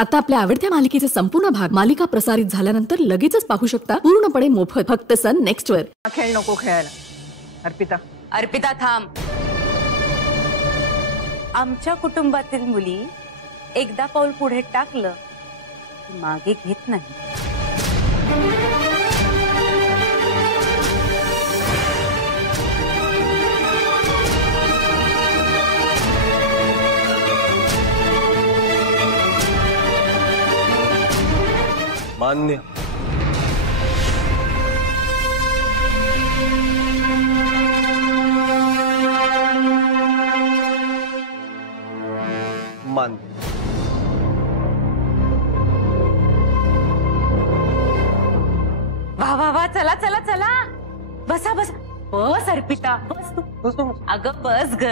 आता आपल्या आवडत्या मालिकेचे संपूर्ण भाग मालिका प्रसारित झाल्यानंतर लगेचच पाहू शकता पूर्णपणे मोफत फक्त सन नेक्स्ट वर. खेळ नको खेळायला. अर्पिता अर्पिता थांब. आमच्या कुटुंबातील मुली एकदा पाऊल पुढे टाकलं की मागे घेत नाही. मान्य. मान्य. वा वा वा, चला चला चला, बसा बसा. बस अर्पिता, बस तू. अगं बस ग,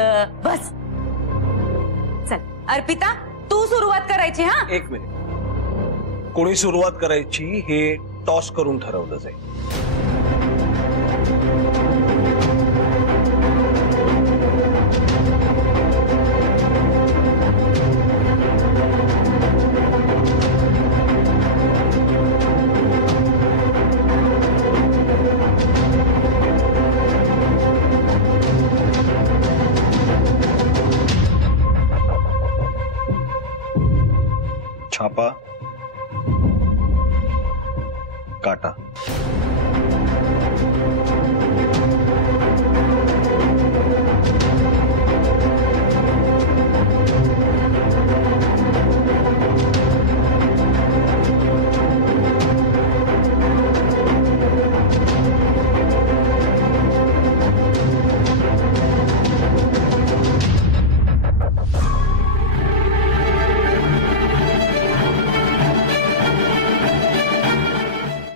बस. चल अर्पिता, तू सुरुवात करायची. हा, एक मिनिट. कोणी सुरुवात करायची हे टॉस करून ठरवलं जाईल. छापा, काटा.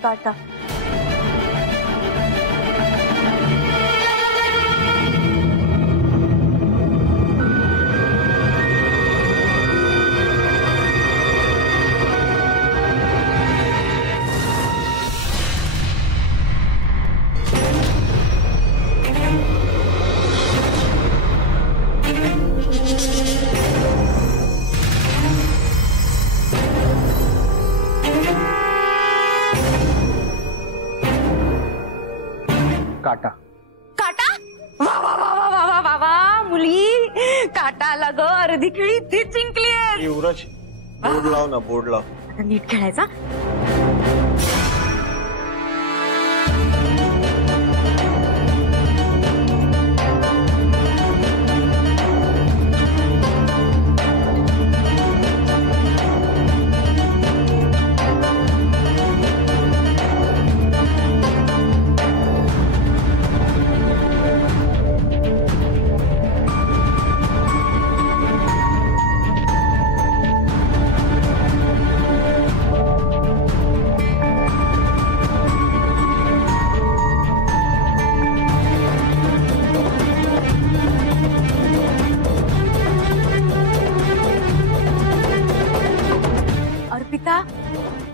काटा. काटा. काटा. वा वा वा वा वा वा वा वा, मुली काटा लाग, अर्धी खेळी ती जिंकली. युवराज, बोर्ड लाव ना, बोर्ड लाव. आता नीट खेळायचा.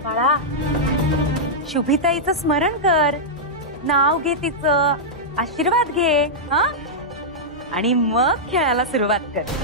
बाळा, शुभिताईचं स्मरण कर, नाव घे तिचं, आशीर्वाद घे. हा, आणि मग खेळायला सुरुवात कर.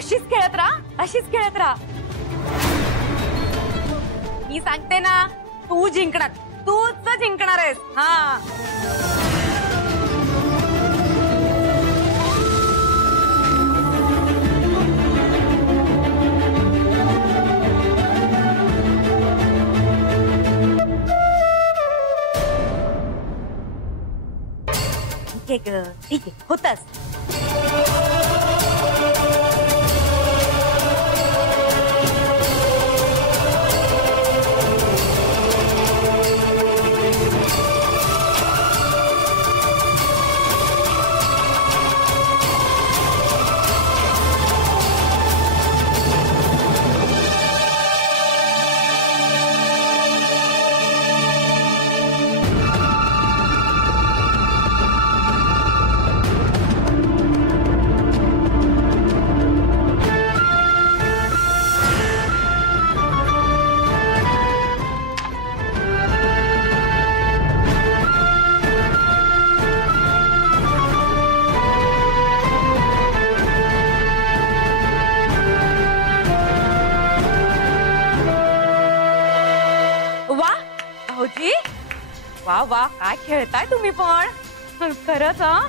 अशीच खेळत राहा, अशीच खेळत राहा. मी सांगते ना, तू जिंकणार, तूच जिंकणार आहेस. हा, ठीक आहे ग, ठीक आहे, होतच. भाऊजी, वा वा, काय खेळताय तुम्ही पण, खरंच. हा,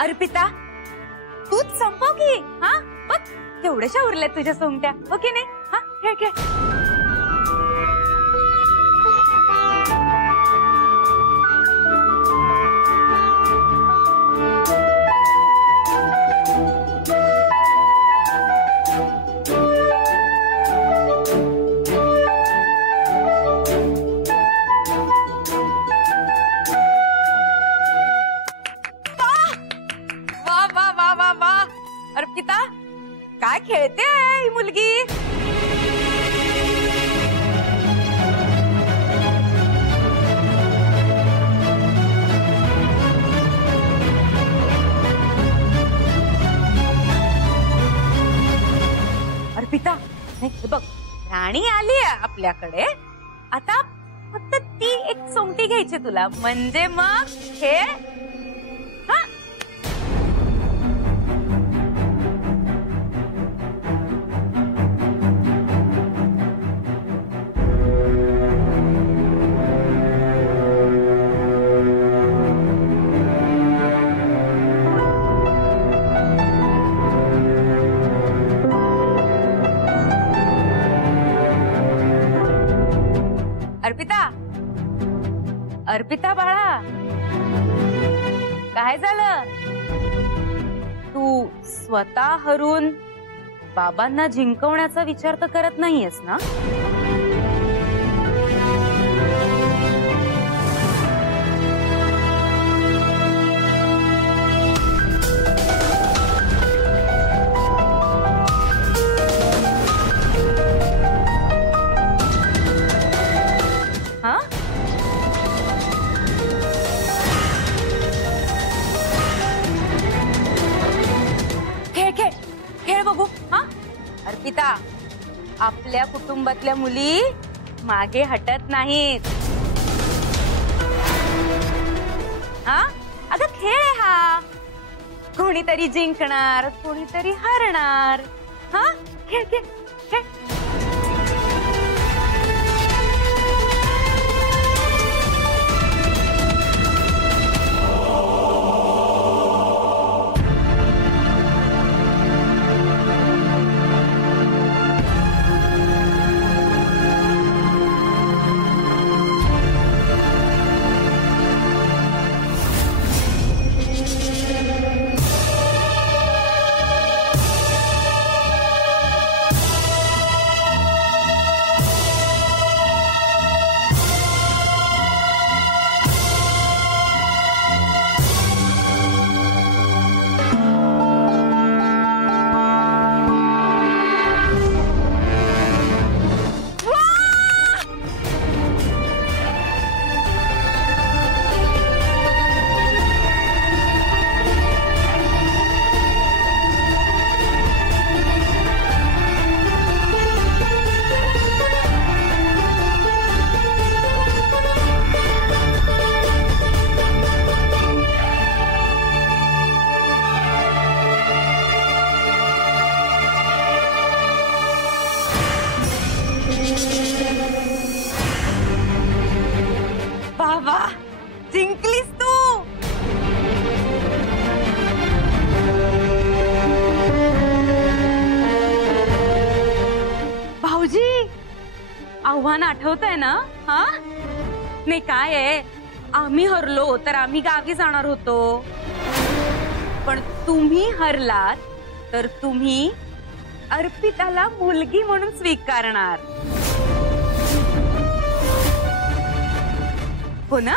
अर्पिता, तूच संपव की. हा, बघ केवढ्याशा उरल्यात तुझ्या सोंगट्या, हो की नाही. हा, खेळ खेळ. अर्पिता, काय खेळते ही मुलगी. अर्पिता, बघ राणी आली आपल्याकडे. आता फक्त ती एक सोंगटी घ्यायची तुला, म्हणजे मग खेळ. हा, अर्पिता, अर्पिता बाळा, काय झालं. तू स्वतः हरून बाबांना जिंकवण्याचा विचार तर करत नाहीयेस ना. हा, खेळ खेळ खेळ बघू. हा, अर्पिता, आपल्या कुटुंबातल्या मुली मागे हटत नाहीत. हा, अगं खेळ आहे हा. कोणीतरी जिंकणार, कोणीतरी हरणार. हा, खेळ खेळ खेळ. वा, जिंकलीस तू. भाऊजी, आव्हान आठवतंय ना? हा नाही काय आहे, आम्ही हरलो तर आम्ही गावी जाणार होतो, पण तुम्ही हरलात तर तुम्ही अर्पिताला मुलगी म्हणून स्वीकारणार, हो ना?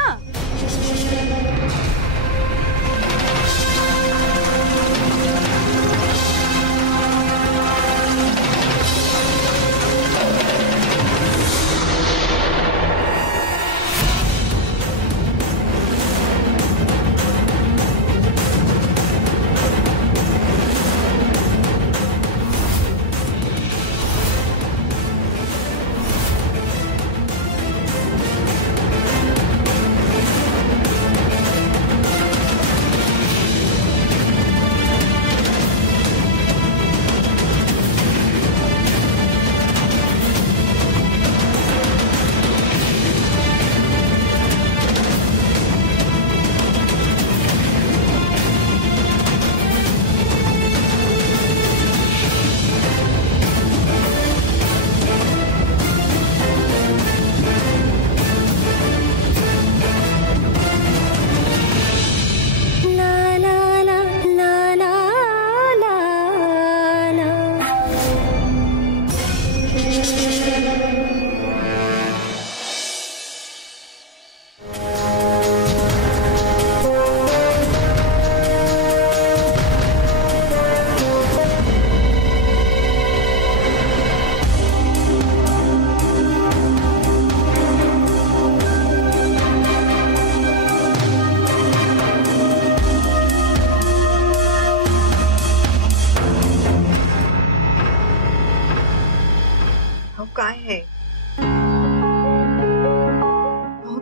काय आहे?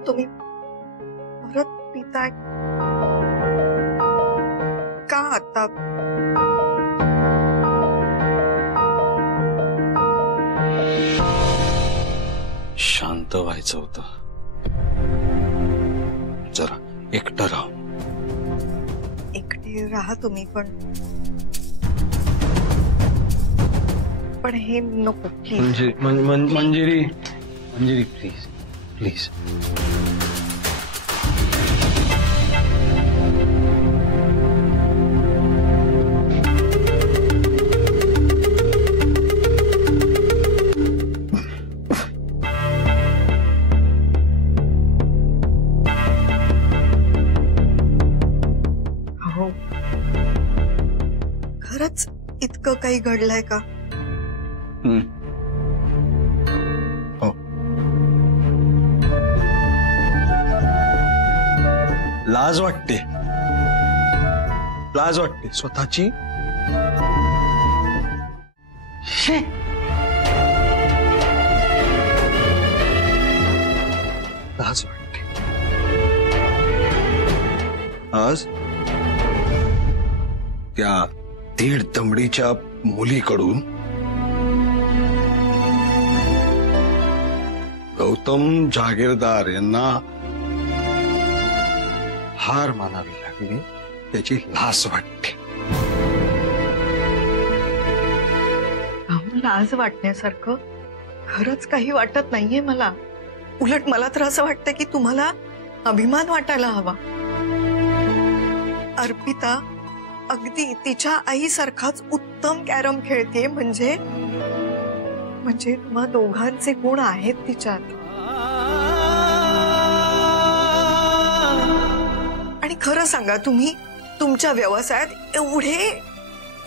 तुम्ही परत पिताय का आता? शांत व्हायचं होतं, जरा एकटं राहा. एकटे राहा तुम्ही, पण हे नको प्लीज. Manjiri please please. हो, खरंच इतकं काही घडलंय का? हो, लाज वाटते स्वतःची. लाज वाटते. आज त्या 1.5 दमडीच्या मुलीकडून गौतम जागीरदार यांना हार मानावी लागली, त्याची लाज वाटते. लाज वाटण्यासारखं खरंच काही वाटत नाहीये मला. उलट मला तर असं वाटतं की तुम्हाला अभिमान वाटायला हवा. अर्पिता अगदी तिच्या आईसारखाच उत्तम कॅरम खेळते, म्हणजे तुम्हा दोघांचे गुण आहेत तिच्यात. आणि खरं सांगा, तुम्ही तुमच्या व्यवसायात एवढे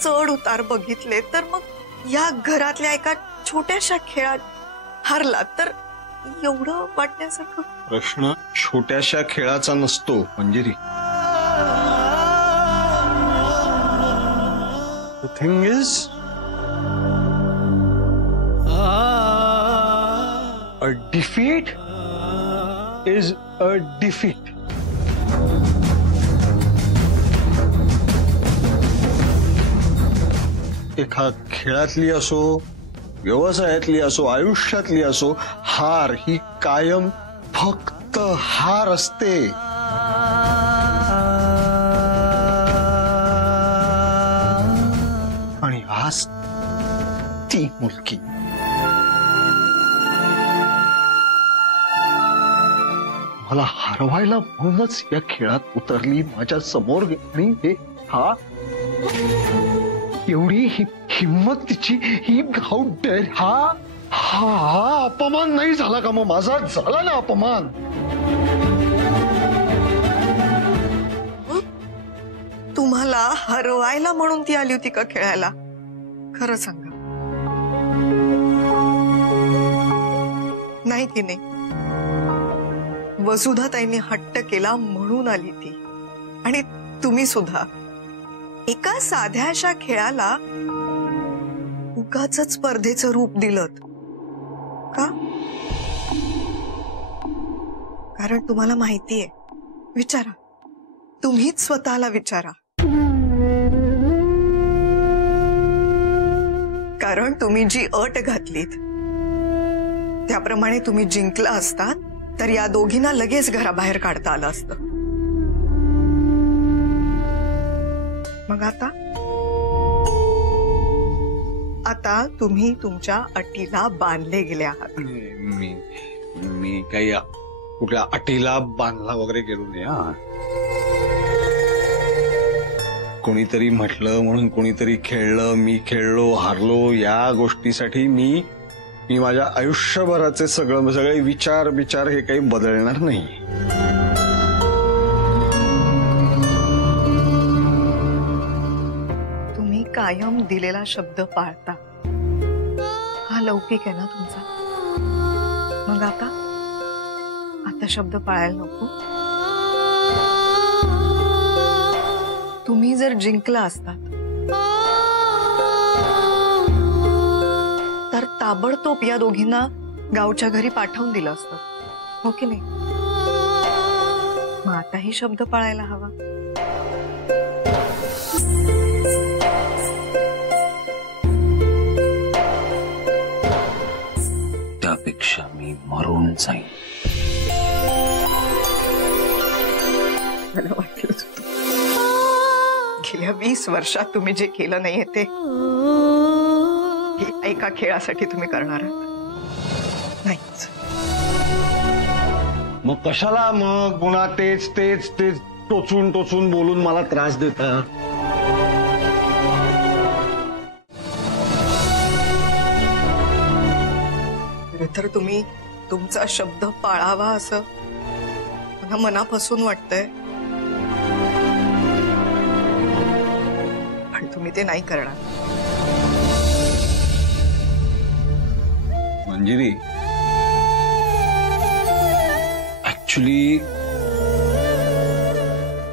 चढ उतार बघितले, तर मग या घरातल्या एका छोट्याशा खेळात हारलात तर एवढं वाटण्यासारखं? प्रश्न छोट्याशा खेळाचा नसतो Manjiri. The thing is, a defeat is a defeat. एका खेळातली असो, व्यवसायातली असो, आयुष्यातली असो, हार ही कायम फक्त हार असते. आणि आज ती मुलगी मला हरवायला म्हणूनच या खेळात उतरली माझ्या समोर. आणि हे हा एवढी हिम्मत तिची, ही हाऊ डेअर. हा हा अपमान नाही झाला का मग माझा? झाला ना अपमान. तुम्हाला हरवायला म्हणून ती आली होती का खेळायला? खरं सांगा. नाही की नाही? वसुधाताईंनी हट्ट केला म्हणून आली ती. आणि तुम्ही सुद्धा एका साध्याशा खेळाला उगाच स्पर्धेचं रूप दिलत का? कारण तुम्हाला माहितीये. विचारा, तुम्हीच स्वतःला विचारा. कारण तुम्ही जी अट घातलीत त्याप्रमाणे तुम्ही जिंकला असतात तर या दोघींना लगेच घराबाहेर काढता आलं असतं. मग आता तुम्ही तुमच्या अटीला बांधले गेले आहात. मी काही कुठल्या अटीला बांधला वगैरे गेलो नाही. कोणीतरी म्हटलं म्हणून कोणीतरी खेळलं, मी खेळलो, हारलो, या गोष्टीसाठी मी माझ्या आयुष्यभराचे सगळे विचार हे काही बदलणार नाही. तुम्ही कायम दिलेला शब्द पाळता. हा लौकिक आहे ना तुमचा. मग आता शब्द पाळायला नको. तुम्ही जर जिंकला असतात तर ताबडतोब या दोघींना गावच्या घरी पाठवून दिलं असतं, हो की नाही? मग आताही शब्द पाळायला हवा. त्यापेक्षा मी मरून जाईन. मला वाटलंच होतं. गेल्या 20 वर्षात तुम्ही जे केलं नाहीये ते एका खेळासाठी तुम्ही करणार आहात नाहीच. मग कशाला मग पुन्हा तेच तेच तेच टोचून बोलून मला त्रास देता? तर तुम्ही तुमचा शब्द पाळावा असं मला मनापासून वाटतंय, पण तुम्ही ते नाही करणार. मंजिरी, ऍक्च्युली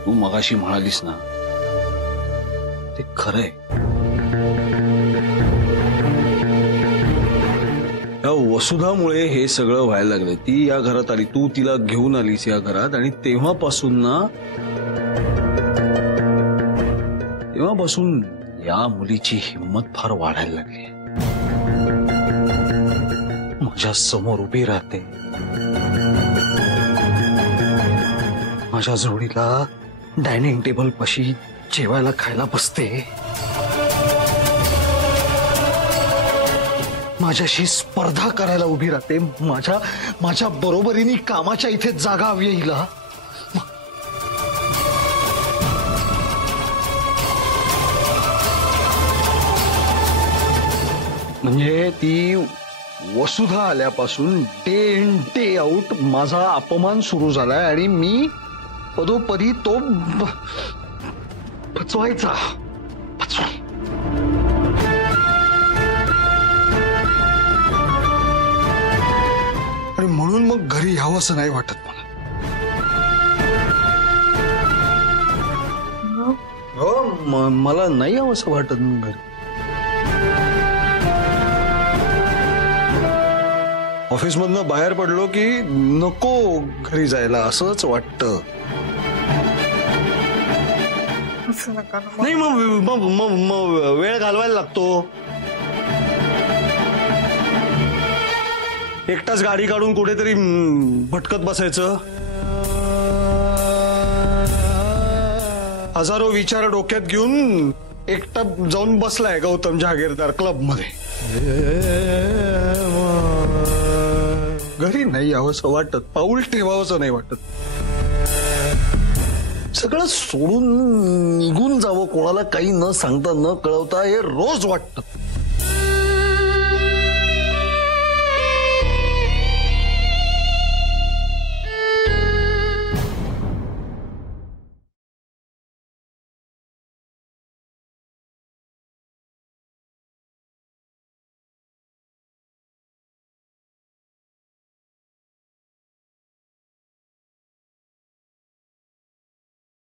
तू मगाशी म्हणालीस ना ते खरंय. या वसुधामुळे हे सगळं व्हायला लागलं. ती या घरात आली, तू तिला घेऊन आलीस या घरात, आणि तेव्हापासून या मुलीची हिंमत फार वाढायला लागली. माझ्या समोर उभी राहते, माझ्या जोडीला डायनिंग टेबल पाशी जेवायला खायला बसते, माझ्याशी स्पर्धा करायला उभी राहते, माझ्या बरोबरीने कामाच्या इथे जागा हवी हिला. म्हणजे ती वसुधा आल्यापासून डे इन डे आउट माझा अपमान सुरू झालाय आणि मी पदोपदी तो पचवायचा. आणि म्हणून मग घरी यावं असं नाही वाटत मला. हो, मला नाही यावं असं वाटत घरी. ऑफिस मधनं बाहेर पडलो की नको घरी जायला असंच वाटतं. नाही मग वेळ घालवायला लागतो. एकटाच गाडी काढून कुठेतरी भटकत बसायचं. हजारो विचार डोक्यात घेऊन एकटा जाऊन बसलाय गौतम जहागीरदार क्लब मध्ये. घरी नाही यावंसं वाटत, पाऊल ठेवावंसं नाही वाटत. सगळं सोडून निघून जावं, कोणाला काही न सांगता न कळवता हे रोज वाटतं.